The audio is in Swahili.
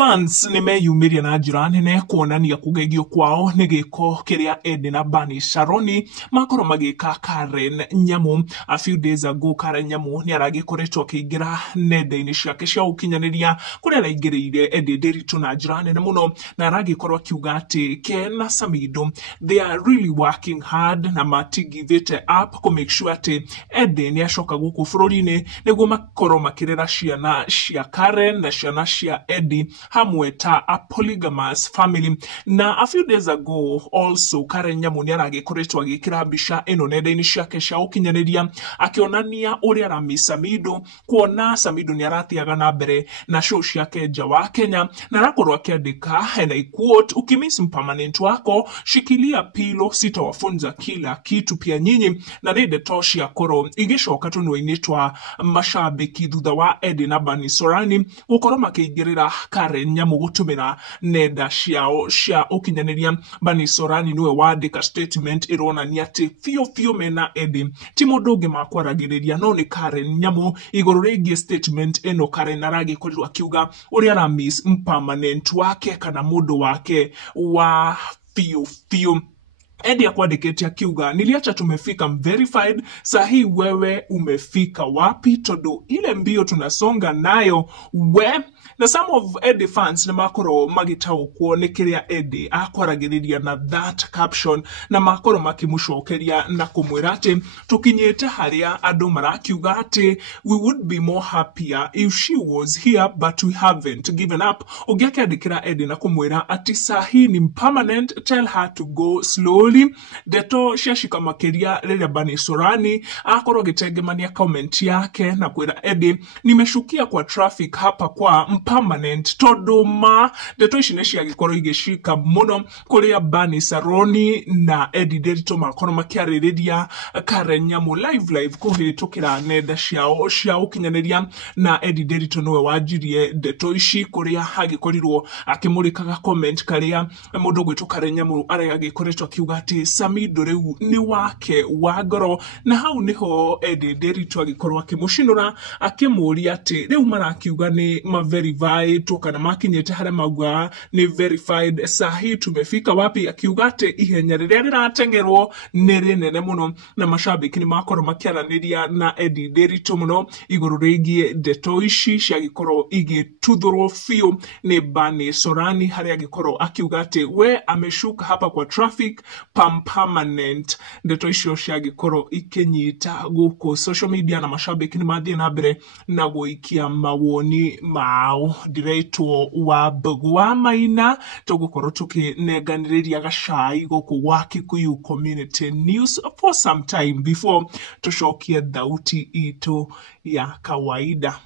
Fans nimeyumiria na njira nene kuonania kugegio kwao nĩ gĩko kĩrĩa Edday na Bernice makorwo magĩka Karen Nyamu. A few days ago Karen Nyamu nĩ aragĩkoretwo akĩingĩra nenda-inĩ ciake cia ũkinyanĩria kũrĩa araingĩrĩire Edday Ndeto na njira nene mũno, na aragĩkorwo akiuga atĩ Ke na Samido they are really working hard na matigithĩte up to make sure atĩ Edday nĩ acoka gũkũ bũrũri-inĩ nĩguo makorwo makĩrera ciana cia Karen na ciana cia Edday hamwe ta a polygamous family. Na a few days ago also Karen Nyamu nĩ aragĩkoretwo agĩkĩra mbica ĩno nenda-inĩ ciake cia ũkinyanĩria akĩonania ũrĩa arami Samido, kuona Samido nĩ aratiaga na mbere na show ciake nja wa Kenya, na arakorwo akiandika and I quote, ukimiss permanent wako shikilia pilo, sitawafunza kila kitu pia nyinyi. Na nĩ ndeto ciakorwo igĩcoka tũnua-inĩ twa mashabiki thutha wa Edday na Bernice gũkorwo makĩingĩrĩra Karen Nyamu gũtũmĩra nenda ciao cia ũkinyanĩria. Bernice niwe wandĩka statement ĩronania atĩ biũ mena Edday ti mũndũ ũngĩ makwaragĩrĩria no nĩ Karen Nyamu. Igũrũ rĩgiĩ statement ĩno Karen aragĩkorirwo akiuga ũrĩa aramiss permanent wake kana mũndũ wake wa biũ. Edday akwandĩkĩte akiuga niliacha tumefika verified, sahi wewe umefika wapi? Todo ile mbio tunasonga nayo we. Na some of Edday fans nĩ makorwo magĩtaũkwo nĩ kĩrĩa Edday akwaragĩrĩria na that caption, na makorwo makĩmũcokeria na kũmwĩra atĩ tũkinyĩte harĩa andũ marakiuga atĩ we would be more happier if she was here but we haven't given up. Ũngĩ akĩandĩkĩra Edday na kũmwĩra atĩ sahi ni permanent, tell her to go slowly. Ndeto ciacika makĩria rĩrĩa Bernice akorwo agĩtengemania comment yake na kwĩra Edday nimeshukia kwa traffic hapa kwa permanent todo ma. Ndeto ici nĩ ciagĩkorwo igĩcika mũno kũrĩa Bernice na Edday Ndeto makorwo makĩarĩrĩria Karen Nyamu live kũhĩtũkĩra nenda ciao cia ũkinyanĩria, na Edday Ndeto nĩwe wanjirie ndeto ici kũrĩa hagĩkorirwo akĩmũrĩkaga comment karĩa mũndũ gwĩtwo Karen Nyamu aragĩkoretwo akiuga atĩ Samido rĩu nĩ wake wa ngoro, na hau niho Edday Ndeto agĩkorwo akĩmũcinũra akĩmũria atĩ rĩu marakiuga nĩ verified kana makinyĩte harĩa mauga nĩ verified, sahi tumefika wapi? Akiuga atĩ ihenya rĩrĩa rĩratengerwo nĩ rĩnene mũno, na mashabiki nĩ makorwo makĩaranĩria na Edday Ndeto mũno igũrũ rĩgiĩ ndeto ici ciagĩkorwo igĩtuthũrwo biũ nĩ Bernice harĩa agĩkorwo akiuga atĩ we ameshuka hapa kwa traffic permanent. Ndeto icio ciagĩkorwo ikĩnyita gũkũ social media, na mashabiki nĩ mathiĩ na mbere na gũikia mawoni mao. Ndiretwo wa Mbugua Maina tũgũkorwo tũkĩnenganĩrĩria gacai gũkũ gwa Kikuyu Community News for some time before tũcokie thauti itũ ya kawaida.